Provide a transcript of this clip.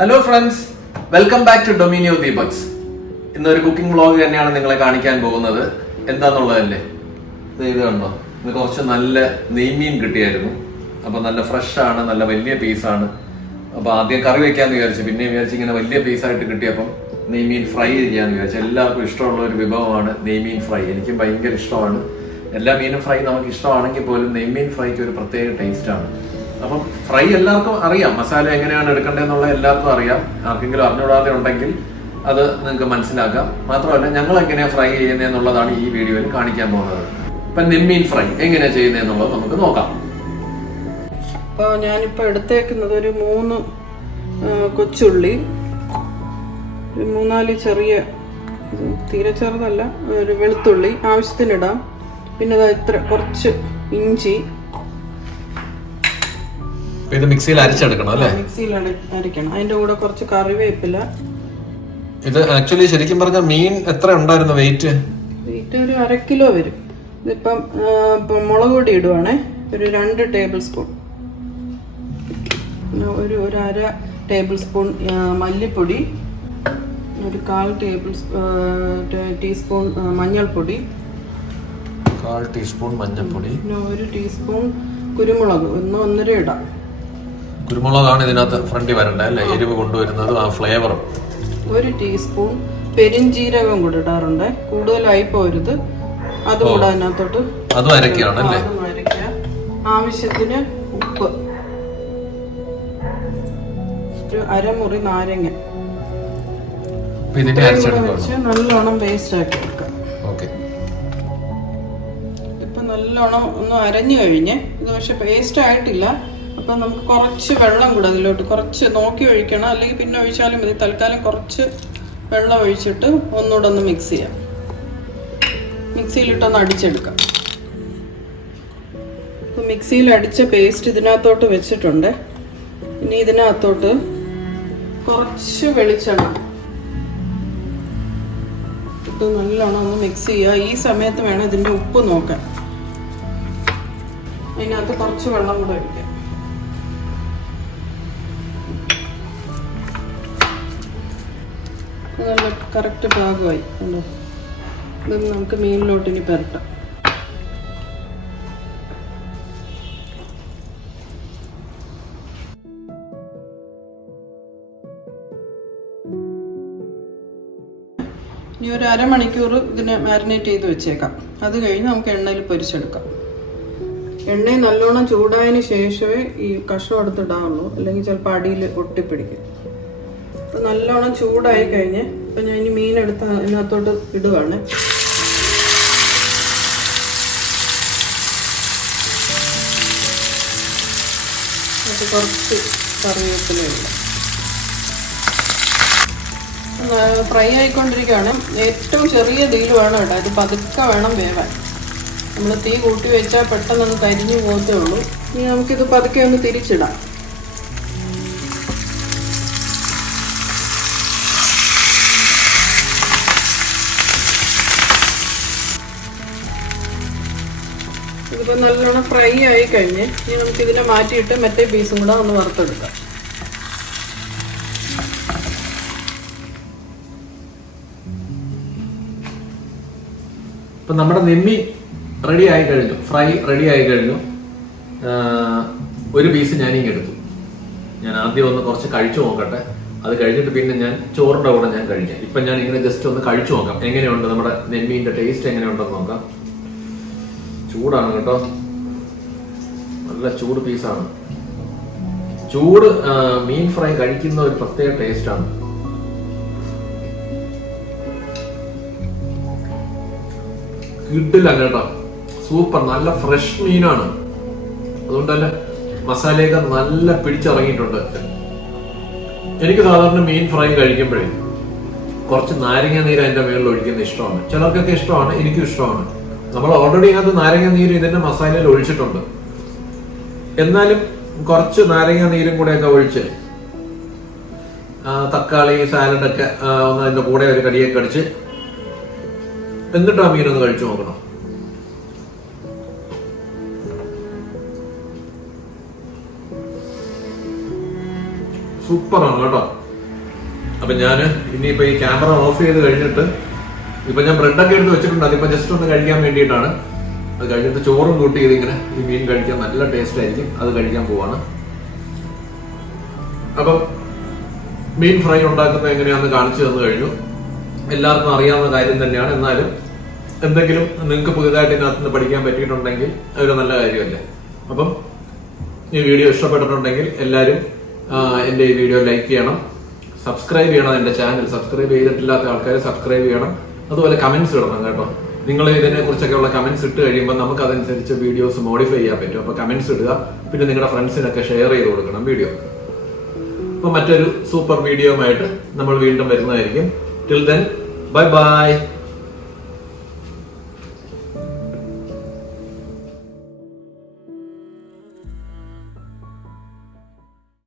Hello friends, welcome back to DOMINIO DEEPAKS. ഇന്നൊരു cooking vlog തന്നെയാണ് നിങ്ങളെ കാണിക്കാൻ പോകുന്നത്. എന്താന്നുള്ളതല്ലേ, ഇത് കണ്ടോ, ഇന്ന് കുറച്ച് നല്ല നെയ്മീൻ കിട്ടിയായിരുന്നു. അപ്പൊ നല്ല ഫ്രഷ് ആണ്, നല്ല വലിയ പീസാണ്. അപ്പൊ ആദ്യം കറി വെക്കാന്ന് വിചാരിച്ചു, പിന്നെ വിചാരിച്ചു ഇങ്ങനെ വലിയ പീസായിട്ട് കിട്ടിയപ്പം നെയ്മീൻ ഫ്രൈ ചെയ്യാന്ന് വിചാരിച്ചു. എല്ലാവർക്കും ഇഷ്ടമുള്ള ഒരു വിഭവമാണ് നെയ്മീൻ ഫ്രൈ. എനിക്കും ഭയങ്കര ഇഷ്ടമാണ്. എല്ലാ മീനും ഫ്രൈ നമുക്ക് ഇഷ്ടമാണെങ്കിൽ പോലും നെയ്മീൻ ഫ്രൈക്ക് ഒരു പ്രത്യേക ടേസ്റ്റാണ്. അപ്പം ഫ്രൈ എല്ലാവർക്കും അറിയാം, മസാല എങ്ങനെയാണ് എടുക്കേണ്ടതെന്നുള്ള എല്ലാവർക്കും അറിയാം. ആർക്കെങ്കിലും അറിഞ്ഞുകൂടാതെ ഉണ്ടെങ്കിൽ അത് നിങ്ങൾക്ക് മനസ്സിലാക്കാം. മാത്രമല്ല ഞങ്ങൾ എങ്ങനെയാണ് ഫ്രൈ ചെയ്യുന്നതെന്നുള്ളതാണ് ഈ വീഡിയോയിൽ കാണിക്കാൻ പോകുന്നത്. ഇപ്പം നെയ്മീൻ ഫ്രൈ എങ്ങനെയാണ് ചെയ്യുന്നതെന്നുള്ളത് നമുക്ക് നോക്കാം. അപ്പോൾ ഞാനിപ്പോൾ എടുത്തേക്കുന്നത് ഒരു 3 കൊച്ചുള്ളി, ഒരു 4 ചെറിയ, തീരെ ചെറുതല്ല, ഒരു വെളുത്തുള്ളി ആവശ്യത്തിനിടാം. പിന്നെ ഇത്ര കുറച്ച് ഇഞ്ചി. ഇത് മിക്സിയിൽ അരച്ചെടുക്കണം അല്ലേ? മിക്സിയിൽ അരക്കണം. അതിന്റെ കൂടെ കുറച്ച് കറിവേപ്പില. ഇത് ആക്ച്വലി ശരിക്കും പറഞ്ഞാൽ മീൻ എത്ര ഉണ്ടായിരുന്നു വെയിറ്റ്? ഒരു 1/2 കിലോ വരും. ഇതിപ്പം മുളക് പൊടി ഇടുവാണേ, ഒരു 2 ടേബിൾ സ്പൂൺ. ഒരു 1/2 ടേബിൾ സ്പൂൺ മല്ലിപ്പൊടി, ഒരു 1/4 ടീസ്പൂൺ മഞ്ഞൾപ്പൊടി, 1/4 ടീസ്പൂൺ മഞ്ഞൾപ്പൊടി, പിന്നെ 1 ടീസ്പൂൺ കുരുമുളക്, 1-1.5 ഇടാം. കുരുമുളകാണ് ഇതിനകത്ത് ഫ്രണ്ടിൽ വരണ്ടേ അല്ലേ, എരിവ് കൊണ്ടുവരുന്നത്, ആ ഫ്ലേവറും. 1 ടീസ്പൂൺ പെരിഞ്ജീരകം കൂടെ ഇടാറുണ്ട്, കൂടുതലായി പോരുത്. അത് കൂടെ അതിനകത്തോട്ട് അതും അരക്കുകയാണല്ലേ? ആവശ്യത്തിന് ഉപ്പ്, ഒരു അരമുറി നാരങ്ങ വെച്ച് നല്ലോണം പേസ്റ്റ് ആക്കി എടുക്കാം. ഇപ്പൊ നല്ലോണം ഒന്ന് അരഞ്ഞു കഴിഞ്ഞ്, ഇത് പക്ഷെ പേസ്റ്റ് ആയിട്ടില്ല. അപ്പൊ നമുക്ക് കുറച്ച് വെള്ളം കൂടെ അതിലോട്ട് കുറച്ച് നോക്കി ഒഴിക്കണം, അല്ലെങ്കിൽ പിന്നെ ഒഴിച്ചാലും മതി. തൽക്കാലം കുറച്ച് വെള്ളം ഒഴിച്ചിട്ട് ഒന്നുകൂടെ ഒന്ന് മിക്സ് ചെയ്യാം. മിക്സിയിലിട്ടൊന്ന് അടിച്ചെടുക്കാം. ഇപ്പൊ മിക്സിയിൽ അടിച്ച പേസ്റ്റ് ഇതിനകത്തോട്ട് വെച്ചിട്ടുണ്ട്. ഇനി ഇതിനകത്തോട്ട് കുറച്ച് വെളിച്ചെണ്ണ ഇട്ട് നല്ലോണം ഒന്ന് മിക്സ് ചെയ്യുക. ഈ സമയത്ത് വേണം ഇതിന്റെ ഉപ്പ് നോക്കാൻ. അതിനകത്ത് കുറച്ച് വെള്ളം കൂടെ ഒഴിക്കാം. നല്ല കറക്റ്റ് പാകമായി. ഇത് നമുക്ക് മീനിലോട്ട് ഇനി പുരട്ടാം. ഇനി ഒരു അരമണിക്കൂർ ഇതിനെ മാരിനേറ്റ് ചെയ്ത് വെച്ചേക്കാം. അത് കഴിഞ്ഞ് നമുക്ക് എണ്ണയിൽ പൊരിച്ചെടുക്കാം. എണ്ണയിൽ നല്ലോണം ചൂടായതിന് ശേഷമേ ഈ കഷ്ണം എടുത്തിടാവുള്ളൂ, അല്ലെങ്കിൽ ചിലപ്പോൾ അടിയിൽ ഒട്ടിപ്പിടിക്കും. അപ്പം നല്ലോണം ചൂടായി കഴിഞ്ഞ് ഇപ്പം ഞാൻ ഇനി മീനെടുത്ത് അതിനകത്തോട്ട് ഇടുവാണ്. അത് കുറച്ച് കറിവേപ്പിലയുണ്ട്. ഫ്രൈ ആയിക്കൊണ്ടിരിക്കുകയാണ്. ഏറ്റവും ചെറിയ തീയിൽ വേണം കേട്ടോ, ഇത് പതുക്കെ വേണം വേവാൻ. നമ്മൾ തീ കൂട്ടി വെച്ചാൽ പെട്ടെന്നൊന്ന് കരിഞ്ഞു പോകത്തേ ഉള്ളൂ. ഇനി നമുക്കിത് പതുക്കെ ഒന്ന് തിരിച്ചിടാം. ഇതിപ്പോൾ നല്ലോണം ഫ്രൈ ആയി കഴിഞ്ഞ് ഇനി നമുക്കിതിനെ മാറ്റിയിട്ട് മറ്റേ പീസും കൂടെ ഒന്ന് വറുത്തെടുക്കാം. ഇപ്പം നമ്മുടെ നെമ്മീൻ റെഡി ആയി കഴിഞ്ഞു, ഫ്രൈ റെഡി ആയി കഴിഞ്ഞു. ഒരു പീസ് ഞാനിങ്ങ് എടുത്തു. ഞാൻ ആദ്യം ഒന്ന് കുറച്ച് കഴിച്ചു നോക്കട്ടെ, അത് കഴിഞ്ഞിട്ട് പിന്നെ ഞാൻ ചോറിൻ്റെ കൂടെ ഞാൻ കഴിക്കാം. ഇപ്പം ഞാൻ ഇങ്ങനെ ജസ്റ്റ് ഒന്ന് കഴിച്ചു നോക്കാം എങ്ങനെയുണ്ട് നമ്മുടെ നെമ്മീൻ്റെ ടേസ്റ്റ് എങ്ങനെയുണ്ടെന്ന് നോക്കാം. ചൂടാണ് കേട്ടോ, നല്ല ചൂട് പീസാണ്. ചൂട് മീൻ ഫ്രൈ കഴിക്കുന്ന ഒരു പ്രത്യേക ടേസ്റ്റാണ്. കിട്ടില്ല കേട്ടോ, സൂപ്പർ. നല്ല ഫ്രഷ് മീനാണ്, അതുകൊണ്ട് തന്നെ മസാലയൊക്കെ നല്ല പിടിച്ചിറങ്ങിയിട്ടുണ്ട്. എനിക്ക് സാധാരണ മീൻ ഫ്രൈ കഴിക്കുമ്പോഴേ കുറച്ച് നാരങ്ങ നീര് അതിന്റെ മേളിൽ ഒഴിക്കുന്ന ഇഷ്ടമാണ്. ചിലർക്കൊക്കെ ഇഷ്ടമാണ്, എനിക്കും ഇഷ്ടമാണ്. നമ്മൾ ഓൾറെഡി ഇതിനകത്ത് നാരങ്ങ നീര് ഇതിന്റെ മസാലയിൽ ഒഴിച്ചിട്ടുണ്ട്. എന്നാലും കുറച്ച് നാരങ്ങ നീരും കൂടെയൊക്കെ ഒഴിച്ച് തക്കാളി സാലഡൊക്കെ ഒന്ന് അതിന്റെ കൂടെ ഒരു കടിയൊക്കെ അടിച്ച് എന്നിട്ട് ആ മീനൊന്ന് കഴിച്ചു നോക്കണം. സൂപ്പറാണ് കേട്ടോ. അപ്പൊ ഞാൻ ഇനിയിപ്പോ ഈ ക്യാമറ ഓഫ് ചെയ്ത് കഴിഞ്ഞിട്ട് ഇപ്പൊ ഞാൻ ബ്രെഡൊക്കെ എടുത്ത് വെച്ചിട്ടുണ്ട്. അതിപ്പോ ജസ്റ്റ് ഒന്ന് കഴിക്കാൻ വേണ്ടിയിട്ടാണ്. അത് കഴിഞ്ഞിട്ട് ചോറും കൂട്ടി ഇതിങ്ങനെ ഈ മീൻ കഴിക്കാൻ നല്ല ടേസ്റ്റ് ആയിരിക്കും. അത് കഴിക്കാൻ പോവാണ്. അപ്പം മീൻ ഫ്രൈ ഉണ്ടാക്കുന്നത് എങ്ങനെയാണെന്ന് കാണിച്ചു തന്നു കഴിഞ്ഞു. എല്ലാവർക്കും അറിയാവുന്ന കാര്യം തന്നെയാണ്. എന്നാലും എന്തെങ്കിലും നിങ്ങൾക്ക് പുതിയതായിട്ട് ഇതിനകത്ത് നിന്ന് പഠിക്കാൻ പറ്റിയിട്ടുണ്ടെങ്കിൽ അതൊരു നല്ല കാര്യമല്ലേ. അപ്പം ഈ വീഡിയോ ഇഷ്ടപ്പെട്ടിട്ടുണ്ടെങ്കിൽ എല്ലാവരും എൻ്റെ ഈ വീഡിയോ ലൈക്ക് ചെയ്യണം, സബ്സ്ക്രൈബ് ചെയ്യണം. എൻ്റെ ചാനൽ സബ്സ്ക്രൈബ് ചെയ്തിട്ടില്ലാത്ത ആൾക്കാർ സബ്സ്ക്രൈബ് ചെയ്യണം. അതുപോലെ കമന്റ്സ് ഇടണം കേട്ടോ. നിങ്ങൾ ഇതിനെ കുറിച്ചൊക്കെയുള്ള കമന്റ്സ് ഇട്ട് കഴിയുമ്പോൾ നമുക്ക് അതനുസരിച്ച് വീഡിയോസ് മോഡിഫൈ ചെയ്യാൻ പറ്റും. അപ്പൊ കമന്റ്സ് ഇടുക. പിന്നെ നിങ്ങളുടെ ഫ്രണ്ട്സിനൊക്കെ ഷെയർ ചെയ്ത് കൊടുക്കണം വീഡിയോ. അപ്പൊ മറ്റൊരു സൂപ്പർ വീഡിയോയുമായിട്ട് നമ്മൾ വീണ്ടും വരുന്നതായിരിക്കും. Till then bye bye.